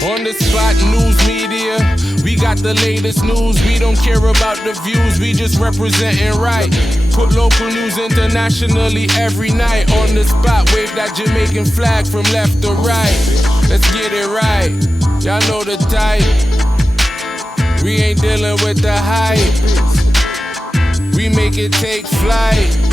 On the spot news media, we got the latest news. We don't care about the views, we just representing right. Put local news internationally every night. On the spot, wave that Jamaican flag from left to right. Let's get it right, y'all know the type. We ain't dealing with the hype. We make it take flight.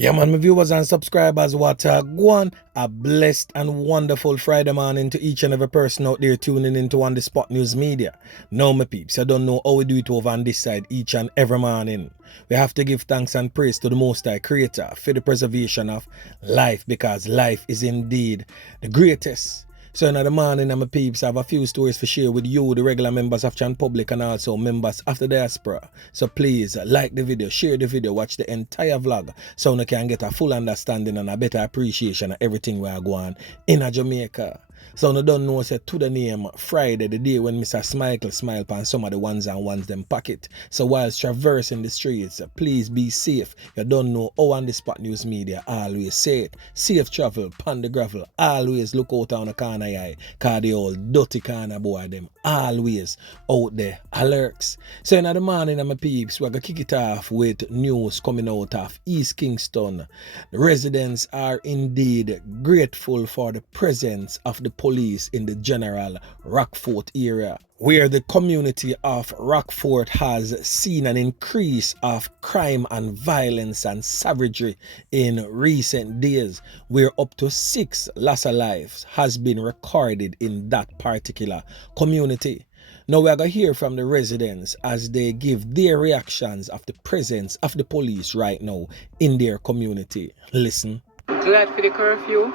Yeah, man, my viewers and subscribers, what go on a blessed and wonderful Friday morning to each and every person out there tuning into On The Spot News Media. Now, my peeps, I don't know how we do it over on this side each and every morning. We have to give thanks and praise to the Most High Creator for the preservation of life, because life is indeed the greatest. So in the morning, my peeps, I have a few stories to share with you, the regular members of Chan Public and also members of the diaspora. So please like the video, share the video, watch the entire vlog so you can get a full understanding and a better appreciation of everything we are going in Jamaica. So you don't know, say to the name Friday, the day when Mr. Smile pan some of the ones and ones them pocket. So whilst traversing the streets, please be safe. You don't know how On The Spot News Media always say it. Safe travel, pan the gravel. Always look out on the corner eye, cause the old dirty corner boy them always out there alerts. So in the morning, my peeps, we're gonna kick it off with news coming out of East Kingston. The residents are indeed grateful for the presence of the police in the general Rockfort area, where the community of Rockfort has seen an increase of crime and violence and savagery in recent days, where up to 6 loss of lives has been recorded in that particular community. Now we are going to hear from the residents as they give their reactions of the presence of the police right now in their community. Listen. Glad for the curfew,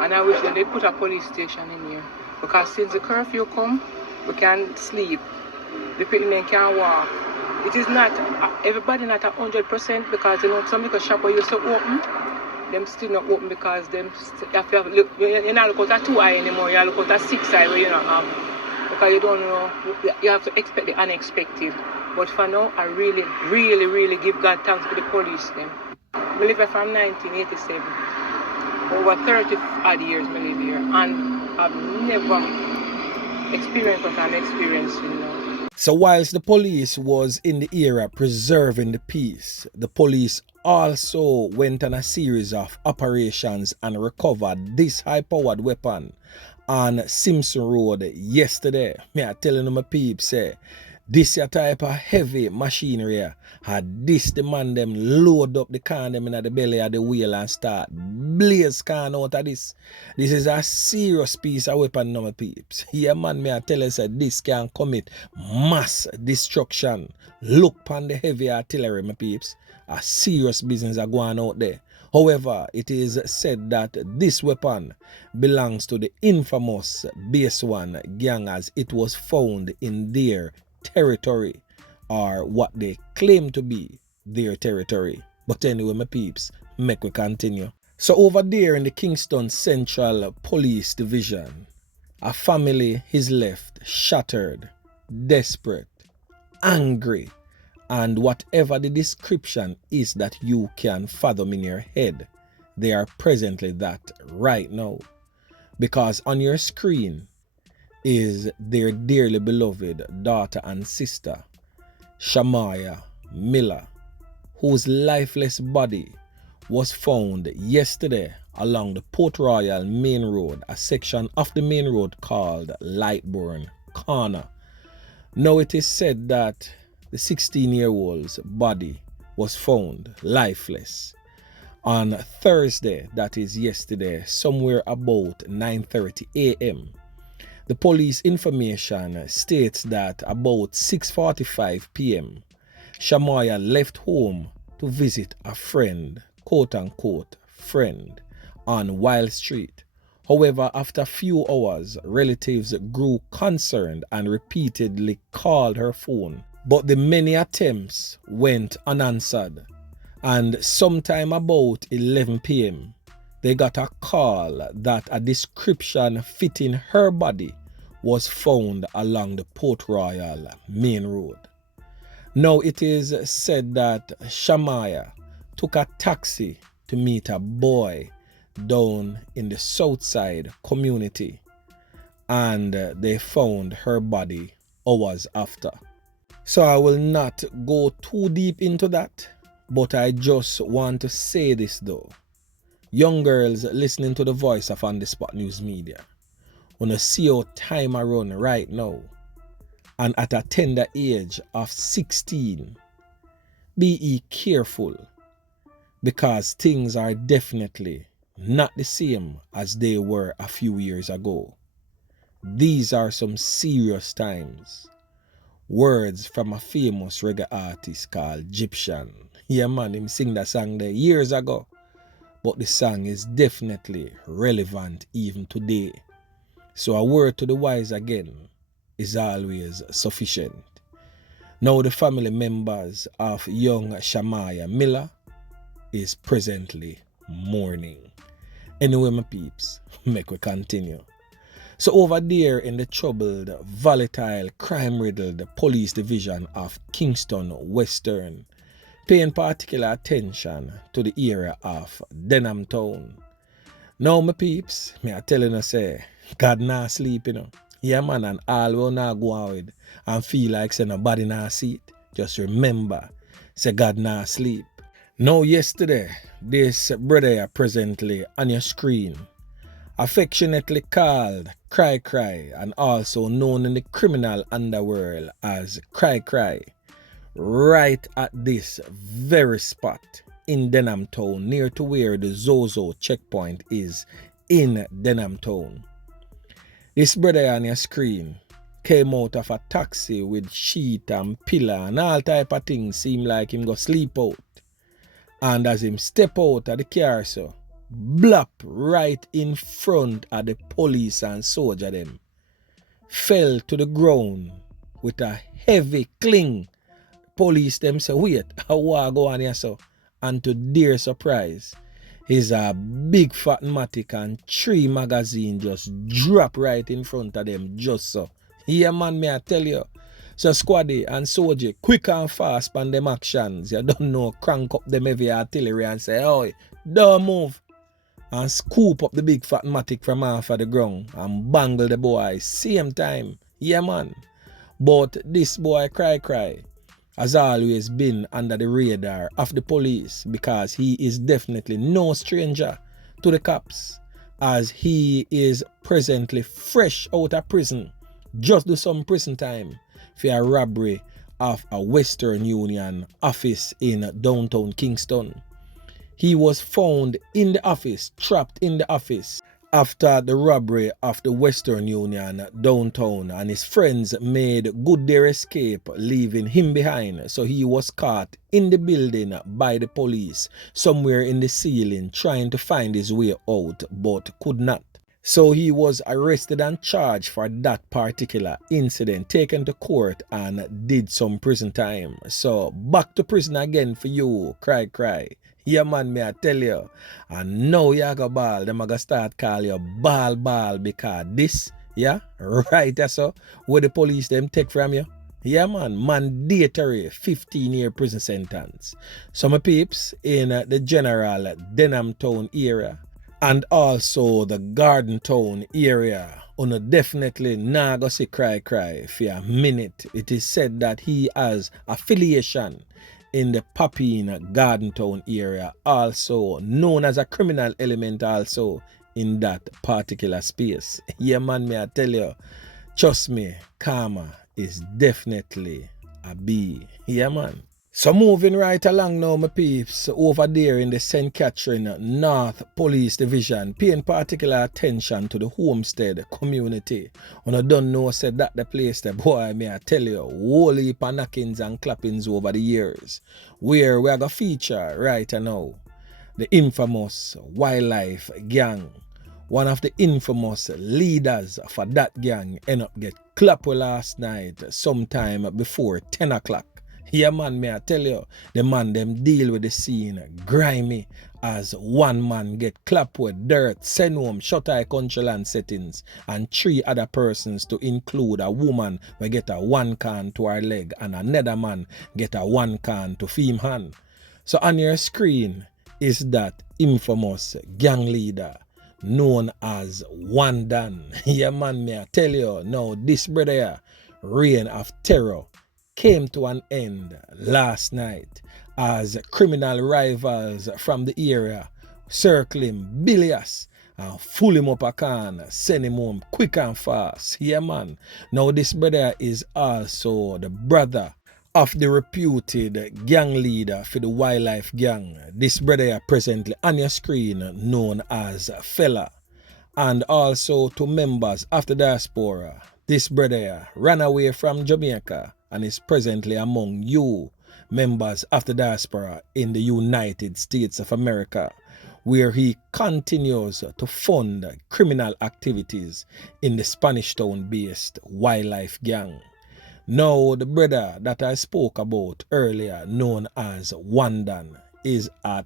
and I wish that they put a police station in here, because since the curfew come, we can sleep, the people can walk. It is not, everybody not 100%, because you know some little shop are used to open, them still not open because them you're not look out at 2 eye anymore, you look out at 6 eye where you know because you don't know, you have to expect the unexpected. But for now, I really give God thanks for the police them. I live here from 1987. Over 30 odd years I live here, and I've never experienced what I'm experiencing now. So whilst the police was in the area preserving the peace, the police also went on a series of operations and recovered this high-powered weapon on Simpson Road yesterday. Me I telling them my peeps say this type of heavy machinery had this the man them load up the can them in the belly of the wheel and start blaze can out of this. This is a serious piece of weapon now my peeps. Yeah man, me I tell you say this can commit mass destruction. Look upon the heavy artillery my peeps. A serious business are going out there. However, it is said that this weapon belongs to the infamous Base 1 gang, as it was found in their territory, or what they claim to be their territory. But anyway, my peeps, make we continue. So over there in the Kingston Central Police Division, a family is left shattered, desperate, angry, and whatever the description is that you can fathom in your head, they are presently that right now. Because on your screen is their dearly beloved daughter and sister, Shamaya Miller, whose lifeless body was found yesterday along the Port Royal Main Road, a section of the main road called Lightbourne Corner. Now it is said that the 16-year-old's body was found lifeless on Thursday, that is yesterday, somewhere about 9:30 a.m. The police information states that about 6:45 p.m. Shamoya left home to visit a friend, quote-unquote friend, on Wild Street. However, after a few hours, relatives grew concerned and repeatedly called her phone. But the many attempts went unanswered, and sometime about 11 p.m. they got a call that a description fitting her body was found along the Port Royal Main Road. Now it is said that Shamaya took a taxi to meet a boy down in the Southside community, and they found her body hours after. So I will not go too deep into that, but I just want to say this though. Young girls listening to the voice of On The Spot News Media, when you see how time I run right now, and at a tender age of 16, be careful, because things are definitely not the same as they were a few years ago. These are some serious times. Words from a famous reggae artist called Egyptian. Yeah man, him sing that song there years ago, but the song is definitely relevant even today. So a word to the wise again is always sufficient. Now the family members of young Shamaya Miller is presently mourning. Anyway, my peeps, make we continue. So over there in the troubled, volatile, crime-riddled police division of Kingston Western, paying particular attention to the area of Denham town. Now, my peeps, me a telling you say, God nah sleep, you know. Yeah, man, and all will not go out with and feel like say nobody nah see it. Just remember, say God nah sleep. Now, yesterday, this brother presently on your screen, affectionately called Cry Cry and also known in the criminal underworld as Cry Cry, right at this very spot in Denham town, near to where the Zozo checkpoint is in Denham town. This brother on your screen came out of a taxi with sheet and pillow and all type of things, seem like him go sleep out. And as him step out of the car, so blop right in front of the police and soldier them, fell to the ground with a heavy cling. Police them say, wait, what go on here so? And to their surprise, is a big fat matic and 3 magazine just drop right in front of them just so. Yeah man, me I tell you. So squaddy and soldier, quick and fast on them actions. You don't know, crank up them heavy artillery and say, oh, don't move. And scoop up the big fat matic from off of the ground and bangle the boy same time. Yeah man. But this boy Cry has always been under the radar of the police, because he is definitely no stranger to the cops, as he is presently fresh out of prison, just do some prison time for a robbery of a Western Union office in downtown Kingston. He was found in the office, trapped in the office, after the robbery of the Western Union downtown, and his friends made good their escape, leaving him behind. So he was caught in the building by the police, somewhere in the ceiling, trying to find his way out, but could not. So he was arrested and charged for that particular incident, taken to court and did some prison time. So back to prison again for you, Cry. Yeah man, me I tell you. And now you go ball, them gonna start call you ball because this, yeah, right so, where the police them take from you. Yeah man, mandatory 15-year prison sentence. So my peeps in the general Denham town area and also the Garden town area, definitely nah go see Cry for a minute. It is said that he has affiliation in the Papine Garden town area, also known as a criminal element also in that particular space. Yeah man, me I tell you, trust me, karma is definitely a B. Yeah man. So moving right along now, my peeps, over there in the St. Catherine North Police Division, paying particular attention to the Homestead community. When I don't know, said that the place, the boy, may I tell you, whole heap of knockings and clappings over the years, where we are going to feature right now the infamous Wildlife Gang. One of the infamous leaders for that gang ended up get ClapWeh last night, sometime before 10 o'clock. Yeah man, may I tell you, the man them deal with the scene grimy, as one man get ClapWeh, Dirt, send home, shut eye country land settings, and 3 other persons, to include a woman we get a 1 can to her leg and another man get a 1 can to fem hand. So on your screen, is that infamous gang leader known as Wandan. Yeah man, me I tell you, now this brother here, reign of terror came to an end last night as criminal rivals from the area circle him bilious and full him up a can, send him home quick and fast. Yeah man, now this brother is also the brother of the reputed gang leader for the wildlife gang. This brother presently on your screen known as Fella. And also to members of the diaspora. This brother ran away from Jamaica and is presently among you members of the diaspora in the United States of America, where he continues to fund criminal activities in the Spanish Town-based wildlife gang. Now, the brother that I spoke about earlier, known as Wandan, is a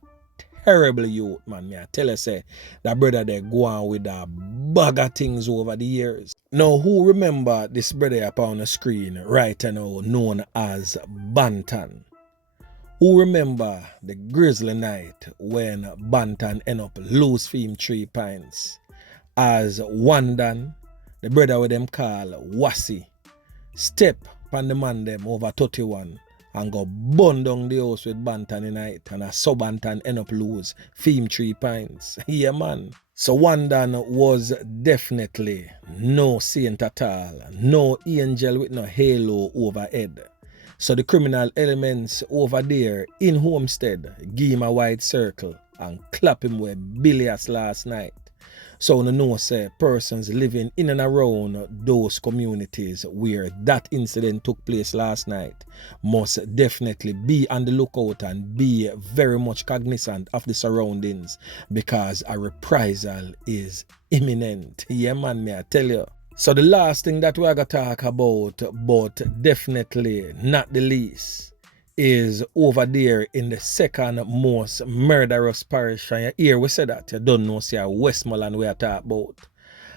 terrible youth, man. Me I tell you, say, that brother they go on with a bag of things over the years. Now, who remember this brother up on the screen right now, known as Bantan? Who remember the grisly night when Bantan end up lose him 3 pints? As Wandan, the brother with them call Wasi, step on the man them over 31 and go burn down the house with Bantan in night, and a sub Bantan end up lose him 3 pints. Yeah man. So Wandan was definitely no saint at all, no angel with no halo overhead. So the criminal elements over there in Homestead give him a wide circle and clap him with bilious last night. So you know, say, persons living in and around those communities where that incident took place last night must definitely be on the lookout and be very much cognizant of the surroundings, because a reprisal is imminent. Yeah man, me I tell you. So the last thing that we're going to talk about, but definitely not the least, is over there in the second most murderous parish. And you hear we say that, you don't know, see, Westmoreland we are talking about.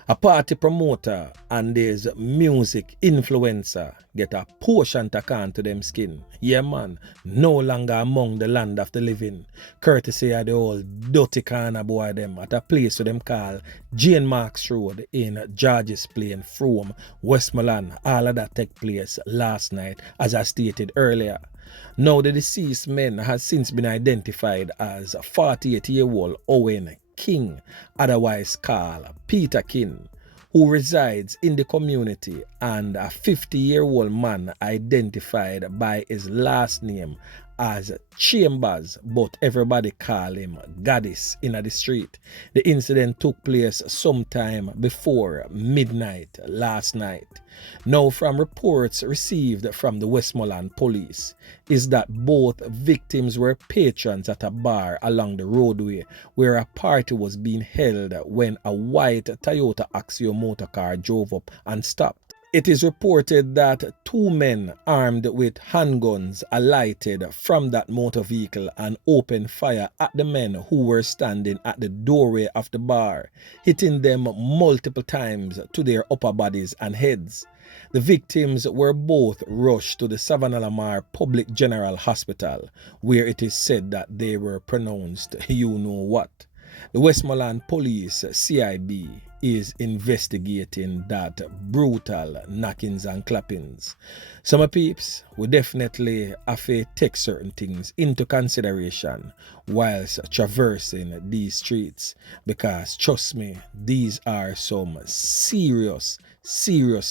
A party promoter and there's music influencer get a portion taken to them skin. Yeah man, no longer among the land of the living. Courtesy of the old dirty corner boy them at a place where them call Jane Marks Road in George's Plain, Frome, Westmoreland. All of that take place last night, as I stated earlier. Now the deceased man has since been identified as 48-year-old Owen King, otherwise called Peterkin, who resides in the community, and a 50-year-old man identified by his last name as Chambers, but everybody call him Gaddis in the street. The incident took place sometime before midnight last night. Now, from reports received from the Westmoreland police, is that both victims were patrons at a bar along the roadway where a party was being held when a white Toyota Axio motor car drove up and stopped. It is reported that 2 men armed with handguns alighted from that motor vehicle and opened fire at the men who were standing at the doorway of the bar, hitting them multiple times to their upper bodies and heads. The victims were both rushed to the Savannah Lamar Public General Hospital, where it is said that they were pronounced you know what. The Westmoreland Police CIB is investigating that brutal knockings and clappings. So my peeps, we definitely have to take certain things into consideration whilst traversing these streets, because trust me, these are some serious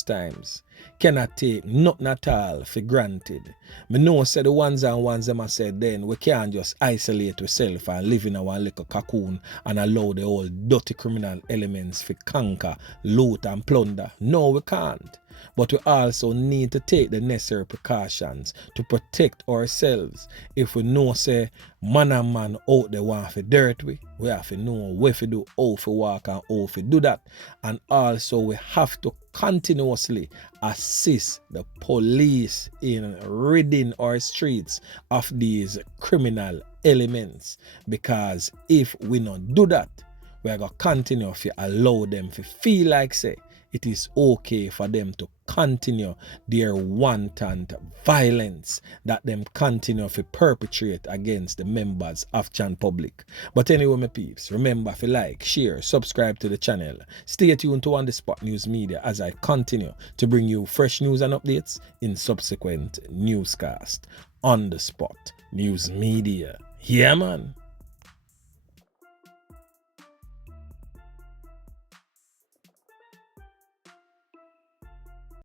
times. Cannot take nothing at all for granted. Me know say the ones and ones them I said then we can't just isolate ourselves and live in our little cocoon and allow the old dirty criminal elements to conquer, loot and plunder. No, we can't. But we also need to take the necessary precautions to protect ourselves. If we know say man and man out there want to dirt we have to know what to do, how to walk and how to do that. And also we have to continuously assist the police in ridding our streets of these criminal elements, because if we not do that, we are going to continue to allow them to feel like say it is okay for them to continue their wanton violence that them continue to perpetrate against the members of Chan Public. But anyway, my peeps, remember to like, share, subscribe to the channel. Stay tuned to On The Spot News Media as I continue to bring you fresh news and updates in subsequent newscast. On The Spot News Media. Yeah, man.